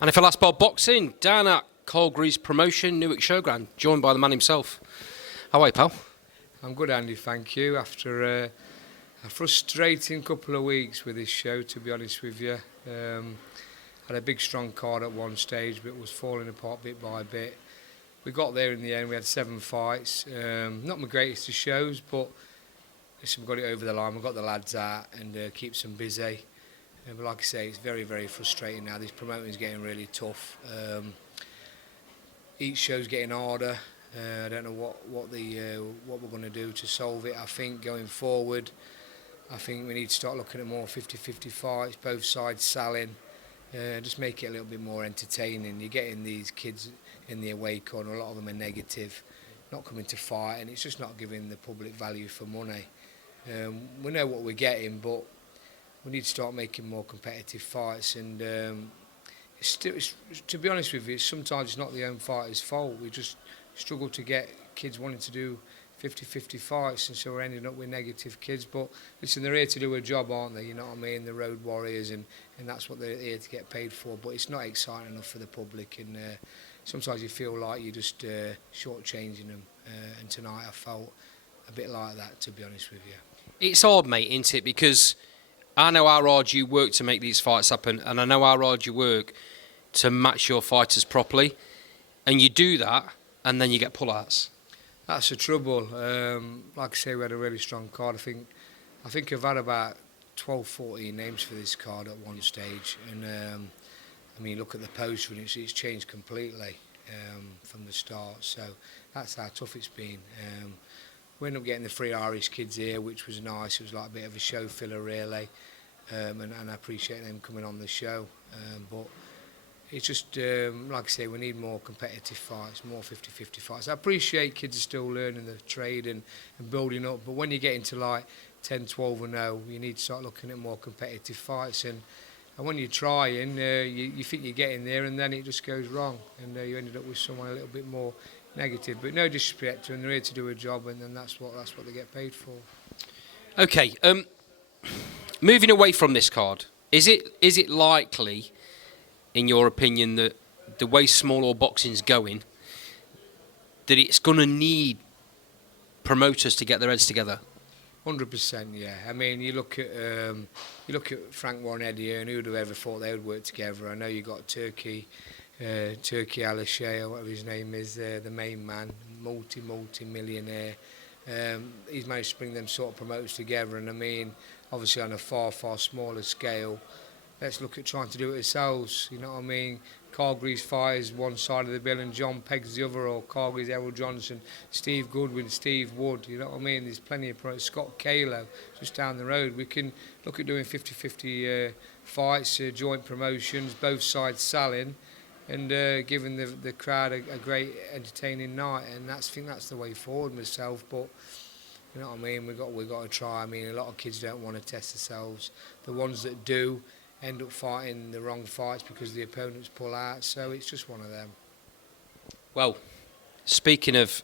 And if I last ball boxing, down at Greaves Promotion, Newark Showground, joined by the man himself. How are you, pal? I'm good, Andy, thank you. After a frustrating couple of weeks with this show, to be honest with you. Had a big strong card at one stage, but it was falling apart bit by bit. We got there in the end. We had 7 fights. Not my greatest of shows, but listen, we got it over the line. We got the lads out and keeps them busy. But like I say, it's very, very frustrating now. This promoting is getting really tough. Each show's getting harder. I don't know what we're going to do to solve it. I think going forward, I think we need to start looking at more 50-50 fights, both sides selling. Just make it a little bit more entertaining. You're getting these kids in the away corner, a lot of them are negative, not coming to fight, and it's just not giving the public value for money. We know what we're getting, but we need to start making more competitive fights. And to be honest with you, sometimes it's not the own fighter's fault. We just struggle to get kids wanting to do 50-50 fights, and so we're ending up with negative kids. But listen, they're here to do a job, aren't they? You know what I mean? The road warriors, and that's what they're here to get paid for. But it's not exciting enough for the public, and sometimes you feel like you're just shortchanging them. And tonight I felt a bit like that, to be honest with you. It's hard, mate, isn't it? Because I know how hard you work to make these fights happen, and I know how hard you work to match your fighters properly. And you do that, and then you get pullouts. That's the trouble. Like I say, we had a really strong card. I think I've had about 12, 14 names for this card at one stage. And I mean, look at the poster, and it's changed completely from the start. So that's how tough it's been. We ended up getting the 3 Irish kids here, which was nice. It was like a bit of a show filler, really. And I appreciate them coming on the show. But it's just, like I say, we need more competitive fights, more 50-50 fights. I appreciate kids are still learning the trade and building up, but when you get into like 10, 12 and 0, you need to start looking at more competitive fights. And when you're trying, you think you're getting there, and then it just goes wrong, and you ended up with someone a little bit more negative. But no disrespect to them, they're here to do a job, and then that's what they get paid for. Okay, moving away from this card, is it likely, in your opinion, that the way small or boxing's going, that it's going to need promoters to get their heads together? 100%, yeah. I mean, you look at Frank Warren, Eddie Hearn. Who would have ever thought they would work together? I know you got Turkey Alashea, or whatever his name is, the main man, multi-millionaire. He's managed to bring them sort of promoters together, and I mean, obviously on a far smaller scale. Let's look at trying to do it ourselves, you know what I mean? Greaves fires one side of the bill and John Pegg's the other, or Greaves, Errol Johnson, Steve Goodwin, Steve Wood, you know what I mean? There's plenty of pros. Scott Kalo, just down the road. We can look at doing 50-50 fights, joint promotions, both sides selling, and giving the crowd a great entertaining night. And I think that's the way forward myself. But you know what I mean? We've got to try. I mean, a lot of kids don't want to test themselves. The ones that do end up fighting the wrong fights because the opponents pull out, so it's just one of them. Well, speaking of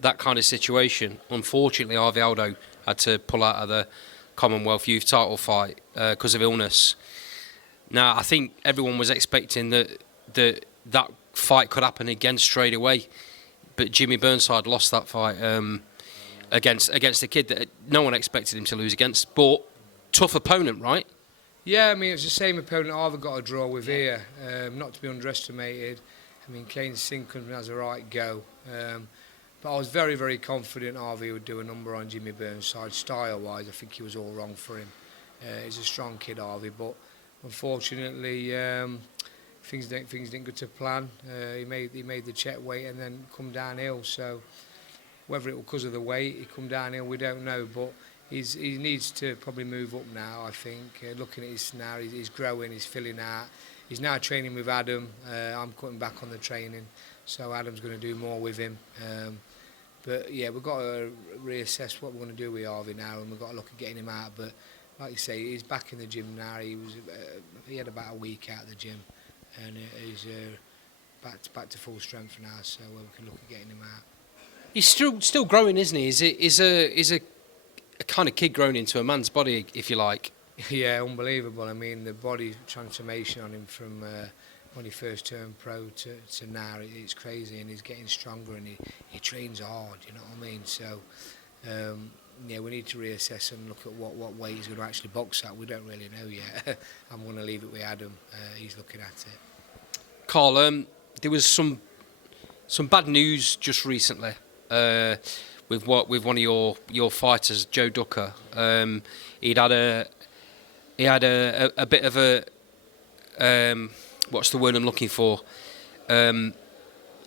that kind of situation, unfortunately Harvey Aldo had to pull out of the Commonwealth Youth title fight because of illness. Now, I think everyone was expecting that fight could happen again straight away, but Jimmy Burnside lost that fight against a kid that no one expected him to lose against, but tough opponent, right? Yeah, I mean, it's the same opponent I've got to draw with here, not to be underestimated. I mean, Kane Sinkin has a right go. But I was very, very confident Harvey would do a number on Jimmy Burnside. Style-wise, I think he was all wrong for him. He's a strong kid, Harvey, but unfortunately, things didn't go to plan. He made the check weight and then come downhill. So whether it was because of the weight, he come downhill, we don't know. But he needs to probably move up now, I think. Looking at his scenario, he's growing, he's filling out. He's now training with Adam. I'm cutting back on the training, so Adam's going to do more with him. But yeah, we've got to reassess what we're going to do with Harvey now, and we've got to look at getting him out. But like you say, he's back in the gym now. He had about a week out of the gym, and he's back to full strength now. So we can look at getting him out. He's still growing, isn't he? Is a kind of kid grown into a man's body, if you like. Yeah, unbelievable. I mean, the body transformation on him from when he first turned pro to now, it's crazy, and he's getting stronger, and he trains hard, you know what I mean? So, yeah, we need to reassess and look at what way he's going to actually box at. We don't really know yet. I'm going to leave it with Adam. He's looking at it. Carl, there was some bad news just recently with one of your fighters, Joe Ducker. He had a bit of a what's the word I'm looking for?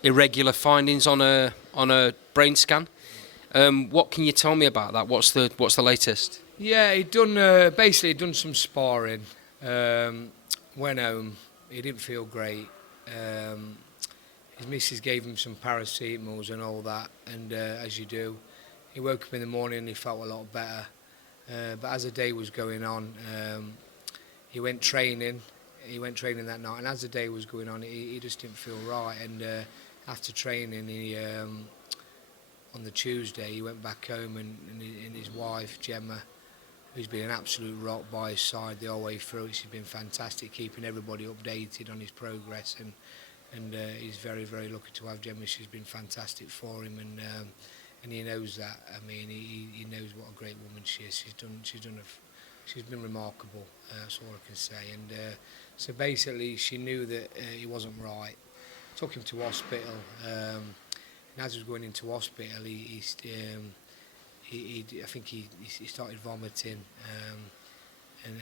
Irregular findings on a brain scan. What can you tell me about that? What's the latest? Yeah, he'd done basically done some sparring. Went home. He didn't feel great. His missus gave him some paracetamols and all that, and as you do, he woke up in the morning and he felt a lot better. But as the day was going on, he went training. He went training that night, and as the day was going on, he just didn't feel right. And after training, he on the Tuesday, he went back home, and his wife Gemma, who's been an absolute rock by his side the whole way through. She's been fantastic, keeping everybody updated on his progress, and he's very, very lucky to have Gemma. She's been fantastic for him, and he knows that. I mean, he knows what a great woman she is. She's been remarkable. That's all I can say. And so basically, she knew that he wasn't right. Took him to hospital. And as he was going into hospital, I think he started vomiting, and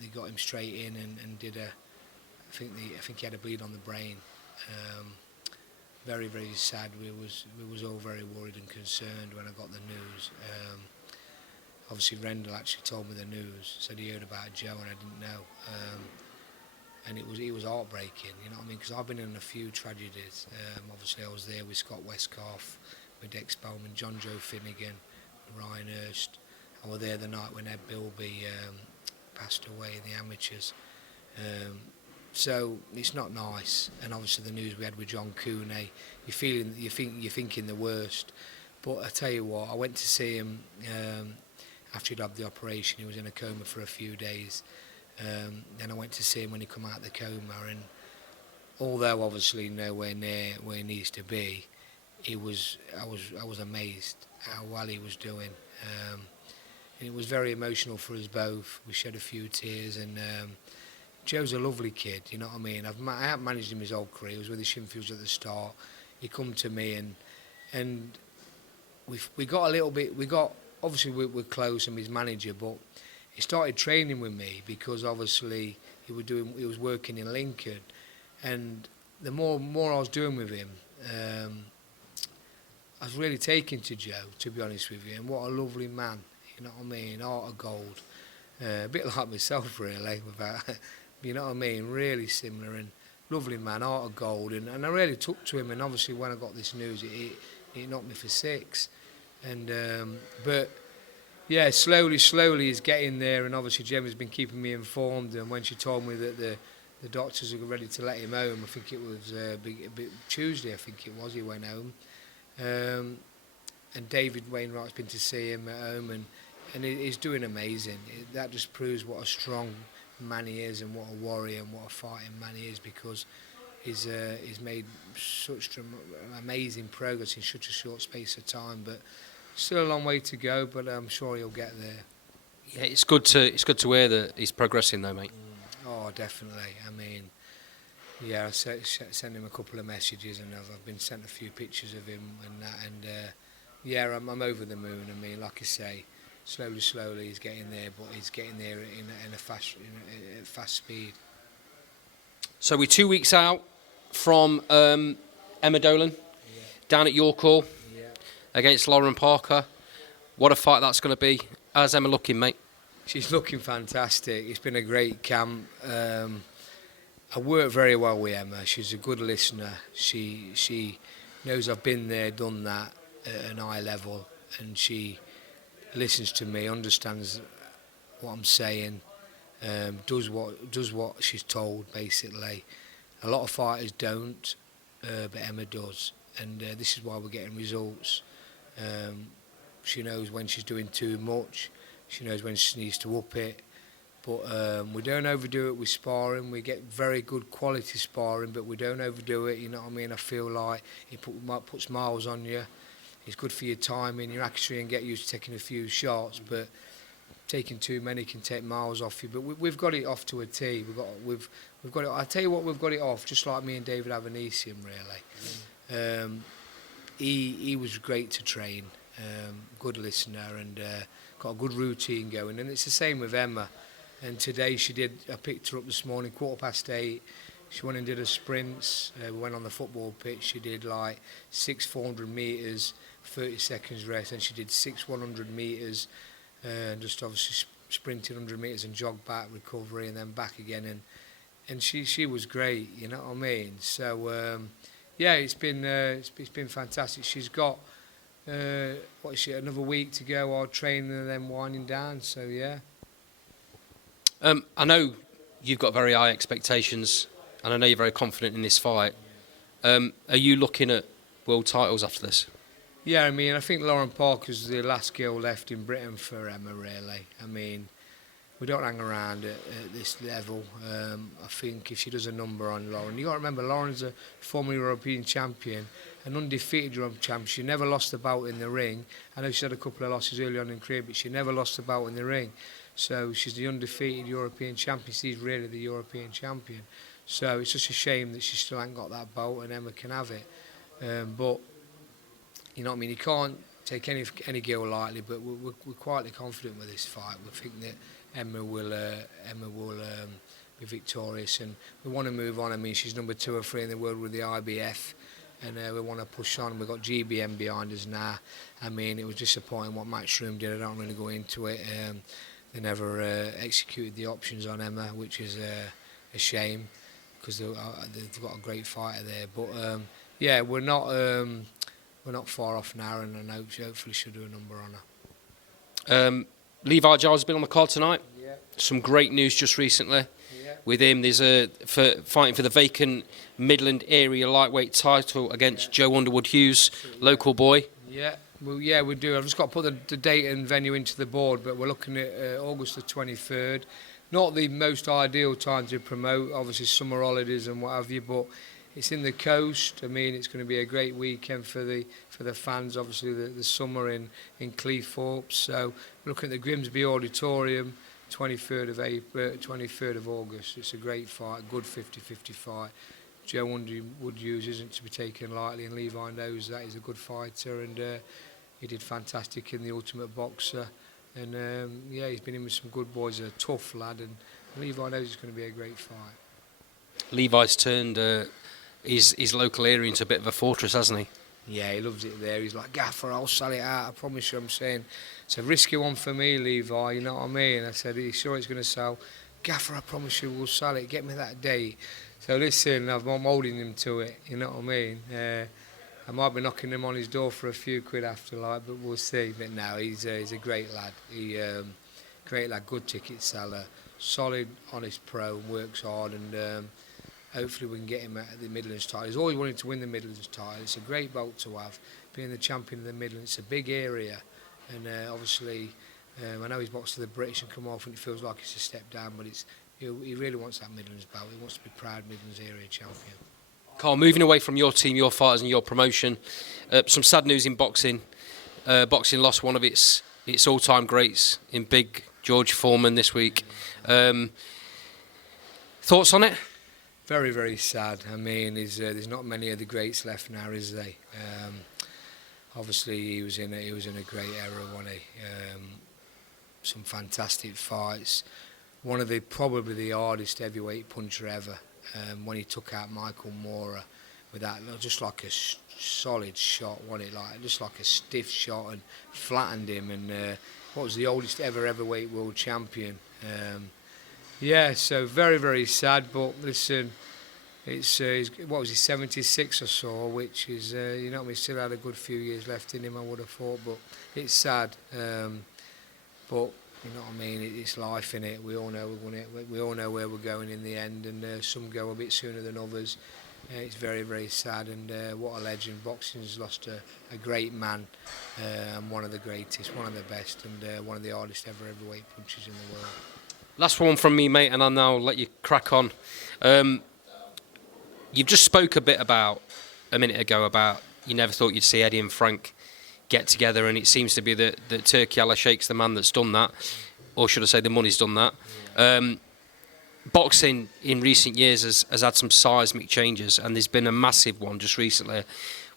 they got him straight in and did a. I think he had a bleed on the brain. Very, very sad. We was all very worried and concerned when I got the news. Obviously, Rendell actually told me the news, said he heard about Joe and I didn't know. And it was heartbreaking, you know what I mean? Because I've been in a few tragedies. Obviously, I was there with Scott Westcalf, with Dex Bowman, John Joe Finnegan, Ryan Hurst. I was there the night when Ed Bilby passed away in the amateurs. So it's not nice. And obviously the news we had with John Cooney, you're thinking the worst. But I tell you what, I went to see him after he'd had the operation. He was in a coma for a few days. Then I went to see him when he come out of the coma, and although obviously nowhere near where he needs to be, I was amazed how well he was doing. And it was very emotional for us both. We shed a few tears, and Joe's a lovely kid, you know what I mean? I haven't managed him his whole career. He was with the Shinfields at the start. He come to me, and we got a little bit. Obviously we're close, and his manager, but he started training with me because obviously he was working in Lincoln, and the more I was doing with him, I was really taken to Joe, to be honest with you. And what a lovely man, you know what I mean? Heart of gold, a bit like myself really, you know what I mean? Really similar, and lovely man, heart of gold, and I really took to him. And obviously when I got this news, it knocked me for six, and but. Yeah, slowly he's getting there, and obviously Gemma's been keeping me informed. And when she told me that the doctors are ready to let him home, I think it was Tuesday. I think it was. He went home, and David Wainwright's been to see him at home, and he's doing amazing. That just proves what a strong man he is, and what a warrior and what a fighting man he is, because he's made such amazing progress in such a short space of time. But still a long way to go, but I'm sure he'll get there. Yeah, it's good to hear that he's progressing though, mate. Oh, definitely. I mean, yeah, I sent him a couple of messages, and I've been sent a few pictures of him and that, and yeah, I'm over the moon. I mean, like I say, slowly he's getting there, but he's getting there in a fast speed. So we're 2 weeks out from Emma Dolan down at York Hall. Against Lauren Parker. What a fight that's going to be. How's Emma looking, mate? She's looking fantastic. It's been a great camp. I work very well with Emma. She's a good listener. She knows I've been there, done that at an high level, and she listens to me, understands what I'm saying, does what she's told, basically. A lot of fighters don't, but Emma does, and this is why we're getting results. She knows when she's doing too much. She knows when she needs to up it. But we don't overdo it with sparring. We get very good quality sparring, but we don't overdo it. You know what I mean? I feel like it puts miles on you. It's good for your timing, your accuracy, and get used to taking a few shots. But taking too many can take miles off you. But we've got it off to a T. We've got it. I tell you what, we've got it off just like me and David Avanesian, really. He was great to train. Good listener, and got a good routine going. And it's the same with Emma. And today I picked her up this morning, 8:15. She went and did her sprints. We went on the football pitch. She did like 6 400 metres, 30 seconds rest, and she did 6 100 metres, and just obviously sprinted 100 metres and jogged back, recovery, and then back again. And she was great, you know what I mean? So yeah, it's been fantastic. She's got another week to go, our training, and then winding down. So yeah. I know you've got very high expectations, and I know you're very confident in this fight. Are you looking at world titles after this? Yeah, I mean, I think Lauren Parker's the last girl left in Britain for Emma, really. I mean, we don't hang around at this level. I think if she does a number on Lauren, you got to remember, Lauren's a former European champion, an undefeated European champion. She never lost a bout in the ring. I know she had a couple of losses early on in her career, but she never lost a bout in the ring. So she's the undefeated European champion. She's really the European champion. So it's just a shame that she still ain't got that bout and Emma can have it. But, you know what I mean, you can't take any girl lightly, but we're quietly confident with this fight. We think that Emma will be victorious, and we want to move on. I mean, she's number 2 or 3 in the world with the IBF, and we want to push on. We've got GBM behind us now. I mean, it was disappointing what Matchroom did. I don't really go into it. They never executed the options on Emma, which is a shame, because they've got a great fighter there. But yeah, we're not far off now, and I hopefully should do a number on her. Levi Giles has been on the card tonight. Yeah. Some great news just recently. Yeah. With him, there's fighting for the vacant Midland area lightweight title against Joe Underwood-Hughes, local boy. Yeah. Well, yeah, we do. I've just got to put the date and venue into the board, but we're looking at August the 23rd. Not the most ideal time to promote, obviously summer holidays and what have you, but it's in the coast. I mean, it's going to be a great weekend for the fans. Obviously, the summer in Cleethorpes. So we're looking at the Grimsby Auditorium, 23rd of August. It's a great fight, good 50-50 fight. Joe Underwood-Hughes isn't to be taken lightly, and Levi knows that. He's a good fighter, and he did fantastic in the Ultimate Boxer. And yeah, he's been in with some good boys. A tough lad, and Levi knows it's going to be a great fight. Levi's turned his local area into a bit of a fortress, hasn't he? Yeah, he loves it there. He's like, Gaffer, I'll sell it out. I promise you. I'm saying, it's a risky one for me, Levi. You know what I mean? I said, are you sure it's going to sell? Gaffer, I promise you, we'll sell it. Get me that date. So listen, I'm holding him to it. You know what I mean? I might be knocking him on his door for a few quid after, like, but we'll see. But no, he's a great lad. Great lad, good ticket seller, solid, honest pro, works hard, and hopefully we can get him at the Midlands title. He's always wanted to win the Midlands title. It's a great belt to have, being the champion of the Midlands. It's a big area, and obviously I know he's boxed to the British and come off, and it feels like it's a step down, but he really wants that Midlands belt. He wants to be proud Midlands area champion. Carl, moving away from your team, your fighters and your promotion, some sad news in boxing. Boxing lost one of its all-time greats in Big George Foreman this week. Thoughts on it? Very, very sad. I mean, there's not many of the greats left now, is there? Obviously, he was in a great era, wasn't he? Some fantastic fights. One of probably the hardest heavyweight puncher ever. When he took out Michael Moorer with that, just like a solid shot, wasn't it? Like just like a stiff shot, and flattened him. And what was the oldest ever heavyweight world champion? Yeah, so very, very sad. But listen, it's what was he, 76 or so, which is you know, we still had a good few years left in him, I would have thought. But it's sad. But you know what I mean? It's life, innit? We all know we all know where we're going in the end, and some go a bit sooner than others. It's very, very sad, and what a legend. Boxing's lost a great man, and one of the greatest, one of the best, and one of the hardest ever heavyweight punchers in the world. Last one from me, mate, and I'll now let you crack on. You've just spoke a bit about, a minute ago, about you never thought you'd see Eddie and Frank get together, and it seems to be that Turkey Al Sheikh's the man that's done that, or should I say the money's done that. Boxing in recent years has had some seismic changes, and there's been a massive one just recently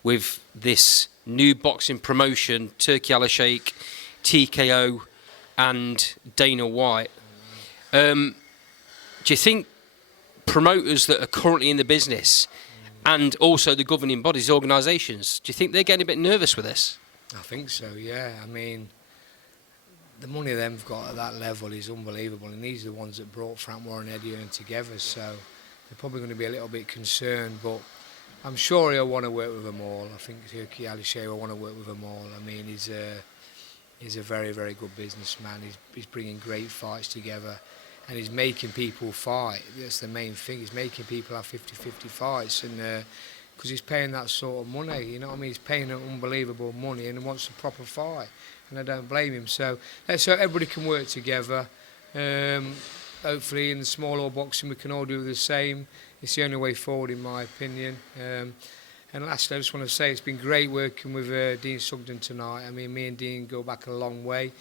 with this new boxing promotion, Turkey Al Sheikh, TKO, and Dana White. Do you think promoters that are currently in the business and also the governing bodies, organisations, do you think they're getting a bit nervous with this? I think so, yeah. I mean, the money they've got at that level is unbelievable, and these are the ones that brought Frank Warren and Eddie Hearn together, so they're probably going to be a little bit concerned, but I'm sure he'll want to work with them all. I think Turkey Al Sheikh will want to work with them all. I mean, he's a very, very good businessman. He's bringing great fights together, and he's making people fight. That's the main thing. He's making people have 50-50 fights, and because he's paying that sort of money, you know what I mean? He's paying unbelievable money and wants a proper fight, and I don't blame him. So let's hope everybody can work together. Hopefully in the small or boxing we can all do the same. It's the only way forward, in my opinion. And lastly, I just want to say it's been great working with Dean Sugden tonight. I mean, me and Dean go back a long way,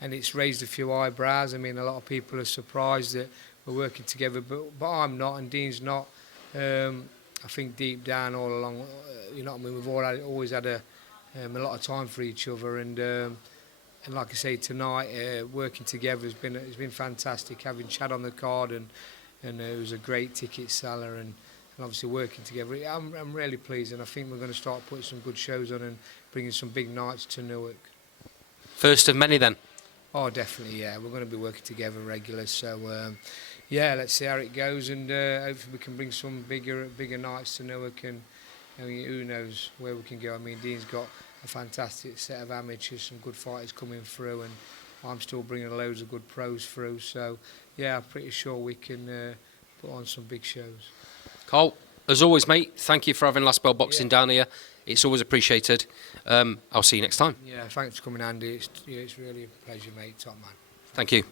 and it's raised a few eyebrows. I mean, a lot of people are surprised that we're working together, but I'm not, and Dean's not. I think deep down all along, you know what I mean, we've always had a lot of time for each other, and like I say, tonight working together has been fantastic. Having Chad on the card, and it was a great ticket seller, and obviously working together. I'm really pleased, and I think we're going to start putting some good shows on and bringing some big nights to Newark. First of many, then. Oh, definitely, yeah. We're going to be working together regular, so yeah, let's see how it goes, and hopefully we can bring some bigger nights to Newark, and I mean, who knows where we can go. I mean, Dean's got a fantastic set of amateurs, some good fighters coming through, and I'm still bringing loads of good pros through, so yeah, I'm pretty sure we can put on some big shows. Carl, as always, mate, thank you for having Last Bell Boxing down here. It's always appreciated. I'll see you next time. Yeah, thanks for coming, Andy. It's really a pleasure, mate. Top man. Thank you.